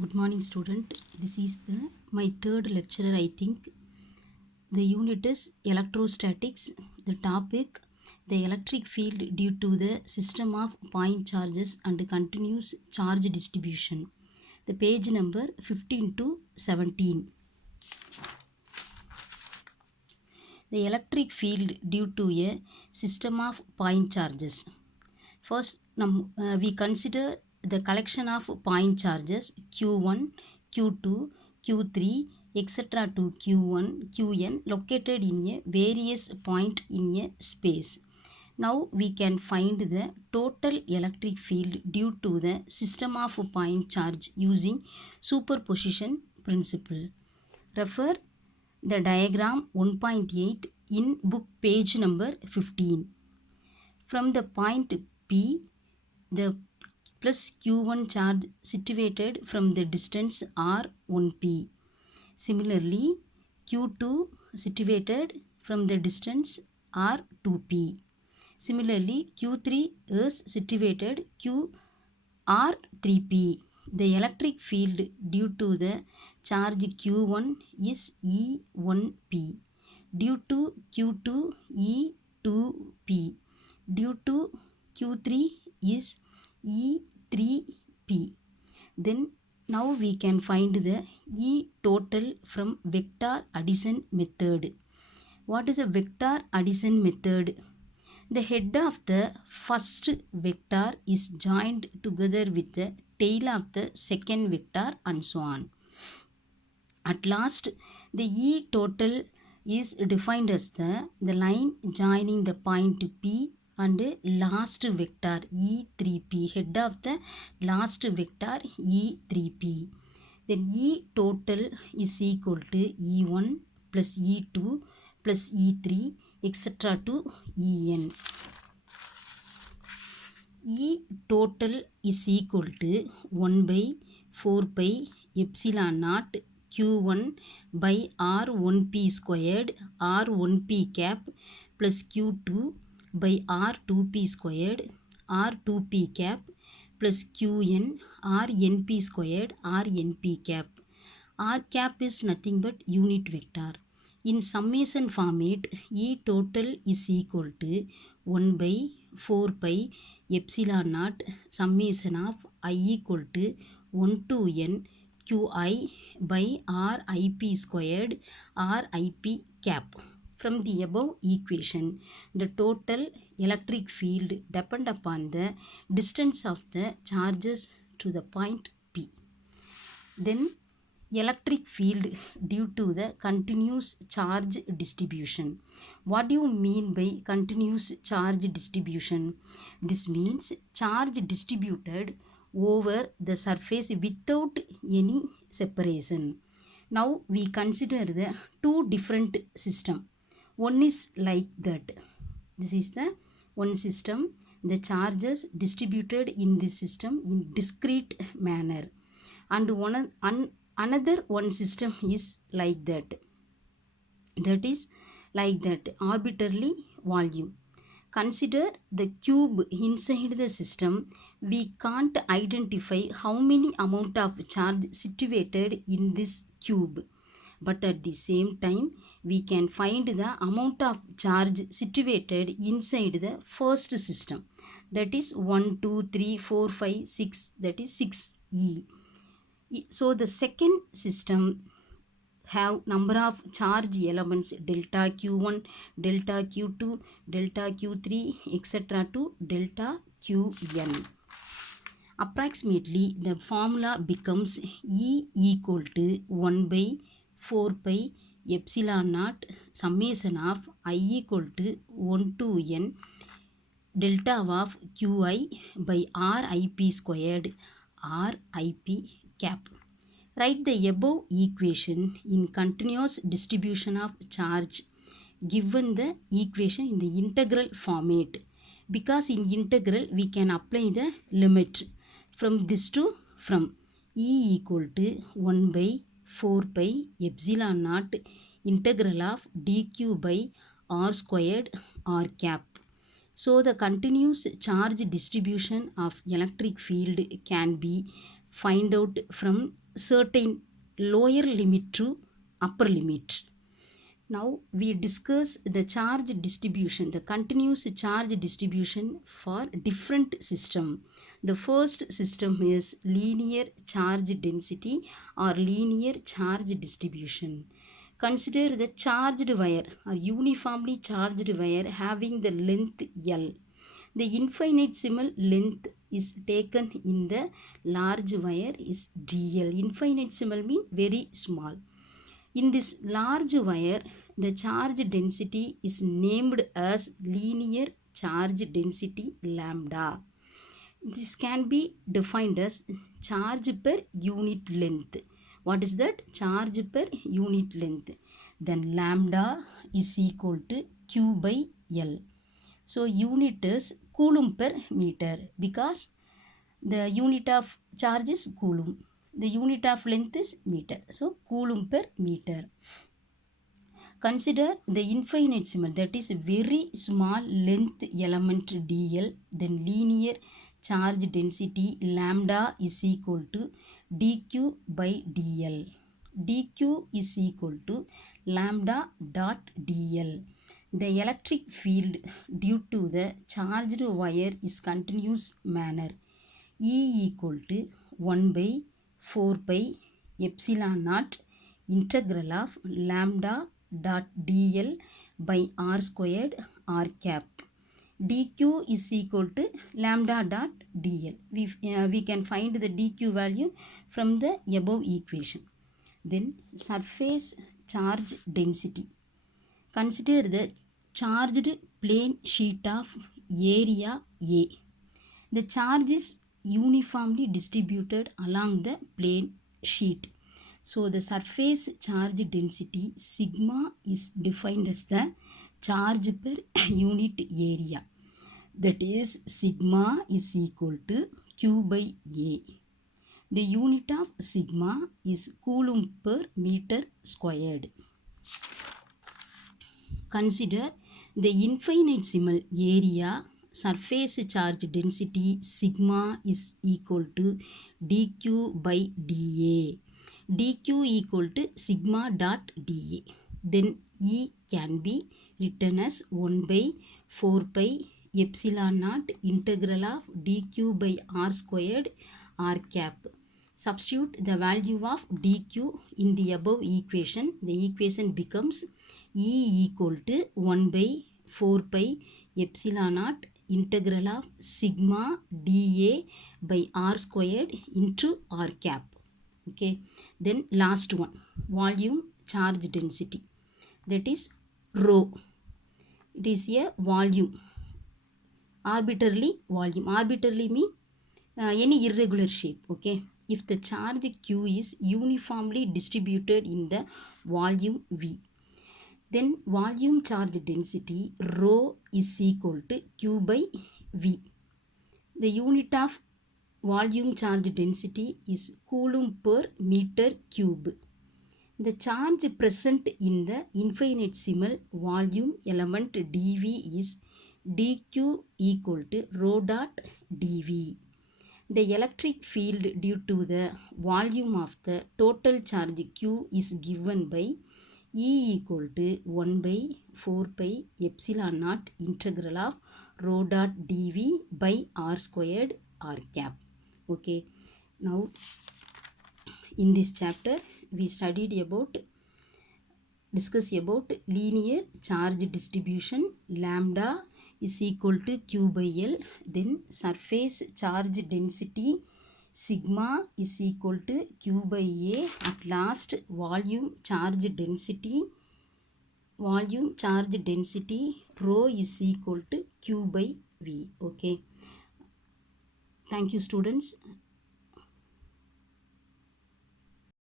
Good morning, student. This is my third lecture, I think. The unit is electrostatics. The topic, the electric field due to the system of point charges and continuous charge distribution. The page number 15 to 17. The electric field due to a system of point charges. First, we consider the collection of point charges Q1, Q2, Q3, etc. to Q1, Qn located in a various point in a space. Now we can find the total electric field due to the system of point charge using superposition principle. Refer the diagram 1.8 in book page number 15. From the point P, the plus Q1 charge situated from the distance R1P. Similarly, Q2 situated from the distance R2P. Similarly, Q3 is situated QR3P. The electric field due to the charge Q1 is E1P. Due to Q2 E2P. Due to Q3 is E3P. Then now we can find the E total from vector addition method. What is a vector addition method? The head of the first vector is joined together with the tail of the second vector and so on. At last, the E total is defined as the line joining the point P and last vector E3P, head of the last vector E3P. Then E total is equal to E1 plus E2 plus E3 etc. to En. E total is equal to 1 by 4 pi epsilon naught Q1 by R1P squared R1P cap plus Q2 by R2P squared R2P cap plus Qn Rnp squared Rnp cap. R cap is nothing but unit vector. In summation format, E total is equal to 1 by 4 pi epsilon naught summation of I equal to 1 to n Qi by Rip squared Rip cap. From the above equation, the total electric field depend upon the distance of the charges to the point P. Then electric field due to the continuous charge distribution. What do you mean by continuous charge distribution? This means charge distributed over the surface without any separation. Now we consider the two different system. One is like that. This is the one system. The charges distributed in this system in discrete manner. And another one system is like that. That is like that arbitrarily volume. Consider the cube inside the system. We can't identify how many amount of charge situated in this cube. But at the same time, we can find the amount of charge situated inside the first system. That is 1, 2, 3, 4, 5, 6. That is 6E. So the second system have number of charge elements delta Q1, delta Q2, delta Q3, etc. to delta Qn. Approximately, the formula becomes E equal to 1 by 4 pi epsilon naught summation of I equal to 1 to n delta of Qi by Rip squared Rip cap. Write the above equation in continuous distribution of charge given the equation in the integral format, because in integral we can apply the limit from this to from E equal to 1 by 4 pi epsilon naught integral of dq by r squared r cap. So the continuous charge distribution of electric field can be find out from certain lower limit to upper limit. Now we discuss the charge distribution, the continuous charge distribution for different system. The first system is linear charge density or linear charge distribution. Consider the charged wire or uniformly charged wire having the length L. The infinitesimal length is taken in the large wire is dl. Infinitesimal mean very small. In this large wire, the charge density is named as linear charge density lambda. This can be defined as charge per unit length. What is that? Charge per unit length. Then lambda is equal to Q by L. So unit is coulomb per meter because the unit of charge is coulomb. The unit of length is meter. So coulomb per meter. Consider the infinitesimal, that is very small length element dl. Then linear charge density lambda is equal to dq by dl. dq is equal to lambda dot dl. The electric field due to the charged wire is continuous manner. E equal to 1 by 4 pi epsilon naught integral of lambda dot dl by r squared r cap. dq is equal to lambda dot dl. We can find the dq value from the above equation. Then surface charge density. Consider the charged plane sheet of area A. The charge is uniformly distributed along the plane sheet. So the surface charge density sigma is defined as the charge per unit area. That is sigma is equal to Q by A. The unit of sigma is coulomb per meter squared. Consider the infinitesimal area. Surface charge density sigma is equal to dq by dA. dq equal to sigma dot dA. Then E can be written as 1 by 4 pi epsilon naught integral of dq by r squared r cap. Substitute the value of dq in the above equation. The equation becomes E equal to 1 by 4 pi epsilon naught integral of sigma dA by r squared into r cap. Okay. Then last one, volume charge density. That is rho. It is a volume. Arbitrarily volume. Arbitrarily mean any irregular shape. Okay. If the charge Q is uniformly distributed in the volume V, then volume charge density rho is equal to Q by V. The unit of volume charge density is coulomb per meter cube. The charge present in the infinitesimal volume element dV is dq equal to rho dot dV. The electric field due to the volume of the total charge Q is given by E equal to 1 by 4 pi epsilon naught integral of rho dot dV by r squared r cap. Okay. Now in this chapter we discuss about linear charge distribution. Lambda is equal to Q by L. Then surface charge density sigma is equal to Q by A. At last volume charge density rho is equal to Q by V. Okay. Thank you students.